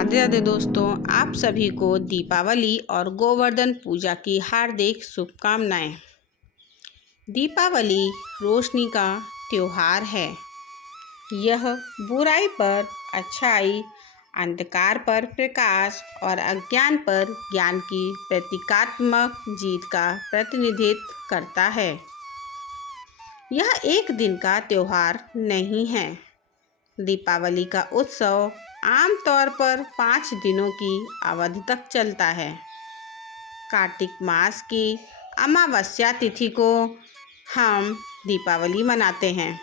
राधे राधे दोस्तों, आप सभी को दीपावली और गोवर्धन पूजा की हार्दिक शुभकामनाएं। दीपावली रोशनी का त्योहार है। यह बुराई पर अच्छाई, अंधकार पर प्रकाश और अज्ञान पर ज्ञान की प्रतीकात्मक जीत का प्रतिनिधित्व करता है। यह एक दिन का त्योहार नहीं है। दीपावली का उत्सव आमतौर पर 5 दिनों की अवधि तक चलता है। कार्तिक मास की अमावस्या तिथि को हम दीपावली मनाते हैं।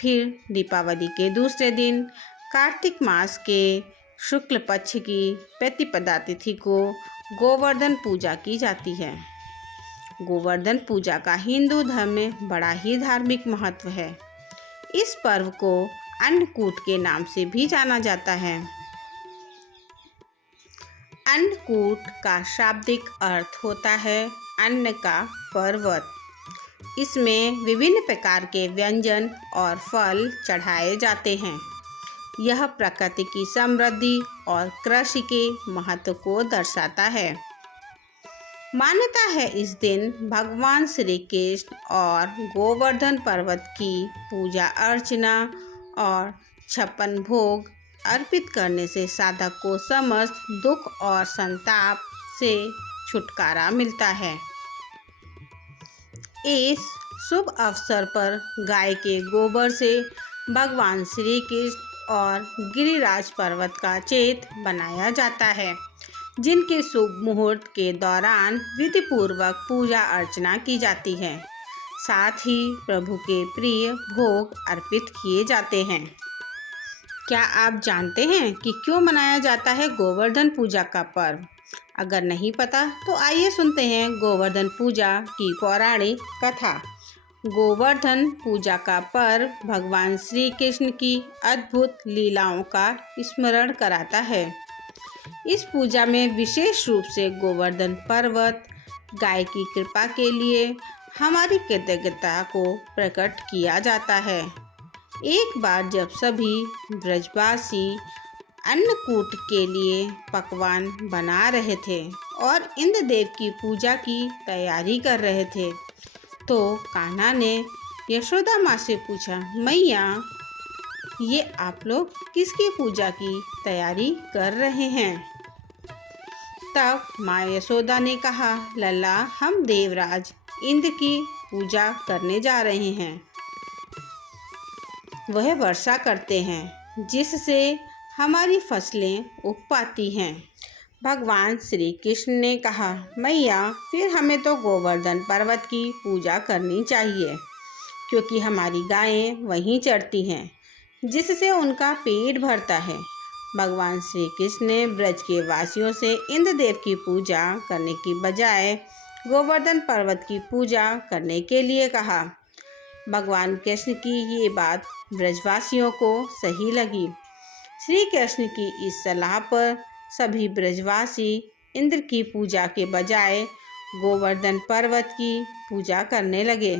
फिर दीपावली के दूसरे दिन कार्तिक मास के शुक्ल पक्ष की प्रतिपदा तिथि को गोवर्धन पूजा की जाती है। गोवर्धन पूजा का हिंदू धर्म में बड़ा ही धार्मिक महत्व है। इस पर्व को अन्नकूट के नाम से भी जाना जाता है। अन्नकूट का शाब्दिक अर्थ होता है अन्न का पर्वत। इसमें विभिन्न प्रकार के व्यंजन और फल चढ़ाए जाते हैं। यह प्रकृति की समृद्धि और कृषि के महत्व को दर्शाता है। मान्यता है इस दिन भगवान श्री कृष्ण और गोवर्धन पर्वत की पूजा अर्चना और 56 भोग अर्पित करने से साधक को समस्त दुख और संताप से छुटकारा मिलता है। इस शुभ अवसर पर गाय के गोबर से भगवान श्री कृष्ण और गिरिराज पर्वत का चित्र बनाया जाता है, जिनके शुभ मुहूर्त के दौरान विधिपूर्वक पूजा अर्चना की जाती है। साथ ही प्रभु के प्रिय भोग अर्पित किए जाते हैं। क्या आप जानते हैं कि क्यों मनाया जाता है गोवर्धन पूजा का पर्व? अगर नहीं पता तो आइए सुनते हैं गोवर्धन पूजा की पौराणिक कथा। गोवर्धन पूजा का पर्व भगवान श्री कृष्ण की अद्भुत लीलाओं का स्मरण कराता है। इस पूजा में विशेष रूप से गोवर्धन पर्वत गाय की कृपा के लिए हमारी कृतज्ञता को प्रकट किया जाता है। एक बार जब सभी ब्रजवासी अन्नकूट के लिए पकवान बना रहे थे और इंद्रदेव की पूजा की तैयारी कर रहे थे, तो कान्हा ने यशोदा माँ से पूछा, मैया, ये आप लोग किसकी पूजा की तैयारी कर रहे हैं? तब माँ यशोदा ने कहा, लल्ला, हम देवराज इंद्र की पूजा करने जा रहे हैं। वह वर्षा करते हैं जिससे हमारी फसलें उग पाती हैं। भगवान श्री कृष्ण ने कहा, मैया, फिर हमें तो गोवर्धन पर्वत की पूजा करनी चाहिए, क्योंकि हमारी गायें वहीं चरती हैं, जिससे उनका पेट भरता है। भगवान श्री कृष्ण ने ब्रज के वासियों से इंद्रदेव की पूजा करने की बजाय गोवर्धन पर्वत की पूजा करने के लिए कहा। भगवान कृष्ण की ये बात ब्रजवासियों को सही लगी। श्री कृष्ण की इस सलाह पर सभी ब्रजवासी इंद्र की पूजा के बजाय गोवर्धन पर्वत की पूजा करने लगे।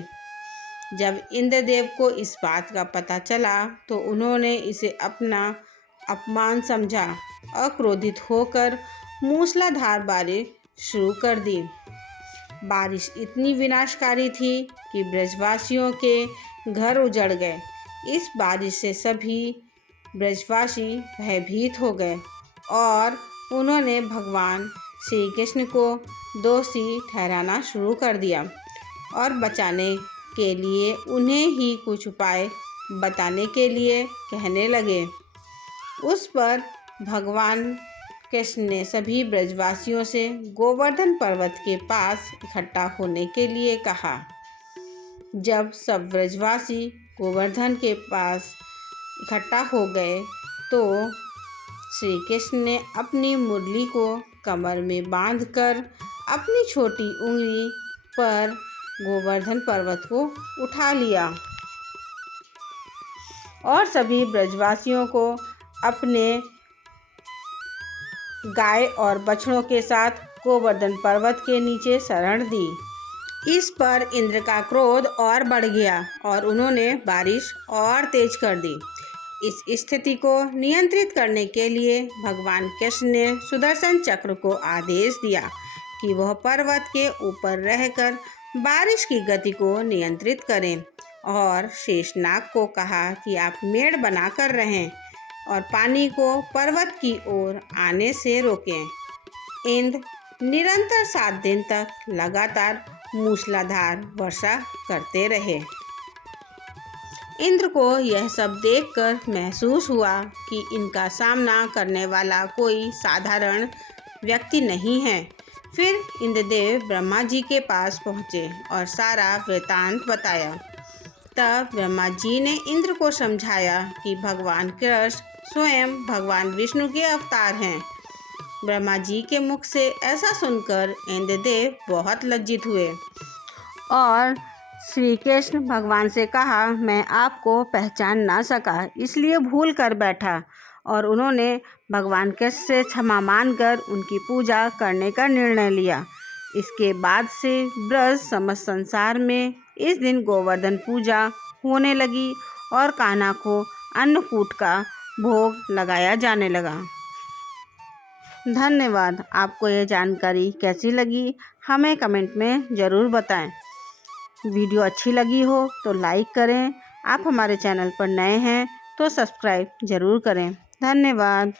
जब इंद्रदेव को इस बात का पता चला तो उन्होंने इसे अपना अपमान समझा। अक्रोधित होकर मूसलाधार बारिश शुरू कर दी। बारिश इतनी विनाशकारी थी कि ब्रजवासियों के घर उजड़ गए। इस बारिश से सभी ब्रजवासी भयभीत हो गए और उन्होंने भगवान श्री कृष्ण को दोषी ठहराना शुरू कर दिया और बचाने के लिए उन्हें ही कुछ उपाय बताने के लिए कहने लगे। उस पर भगवान कृष्ण ने सभी ब्रजवासियों से गोवर्धन पर्वत के पास इकट्ठा होने के लिए कहा। जब सब ब्रजवासी गोवर्धन के पास इकट्ठा हो गए तो श्री कृष्ण ने अपनी मुरली को कमर में बांधकर अपनी छोटी उंगली पर गोवर्धन पर्वत को उठा लिया और सभी ब्रजवासियों को अपने गाय और बछड़ों के साथ गोवर्धन पर्वत के नीचे शरण दी। इस पर इंद्र का क्रोध और बढ़ गया और उन्होंने बारिश और तेज कर दी। इस स्थिति को नियंत्रित करने के लिए भगवान कृष्ण ने सुदर्शन चक्र को आदेश दिया कि वह पर्वत के ऊपर रहकर बारिश की गति को नियंत्रित करें और शेषनाग को कहा कि आप मेड़ बनाकर रहें और पानी को पर्वत की ओर आने से रोकें। इंद्र निरंतर 7 दिन तक लगातार मूसलाधार वर्षा करते रहे। इंद्र को यह सब देखकर महसूस हुआ कि इनका सामना करने वाला कोई साधारण व्यक्ति नहीं है। फिर इंद्रदेव ब्रह्मा जी के पास पहुँचे और सारा वृतांत बताया। तब ब्रह्मा जी ने इंद्र को समझाया कि भगवान कृष्ण स्वयं भगवान विष्णु के अवतार हैं। ब्रह्मा जी के मुख से ऐसा सुनकर इंद्रदेव बहुत लज्जित हुए और श्री कृष्ण भगवान से कहा, मैं आपको पहचान ना सका इसलिए भूल कर बैठा, और उन्होंने भगवान कृष्ण से क्षमा मांगकर उनकी पूजा करने का निर्णय लिया। इसके बाद से ब्रज समस्त संसार में इस दिन गोवर्धन पूजा होने लगी और कान्हा को अन्नकूट का भोग लगाया जाने लगा। धन्यवाद। आपको ये जानकारी कैसी लगी हमें कमेंट में ज़रूर बताएं। वीडियो अच्छी लगी हो तो लाइक करें। आप हमारे चैनल पर नए हैं तो सब्सक्राइब ज़रूर करें। धन्यवाद।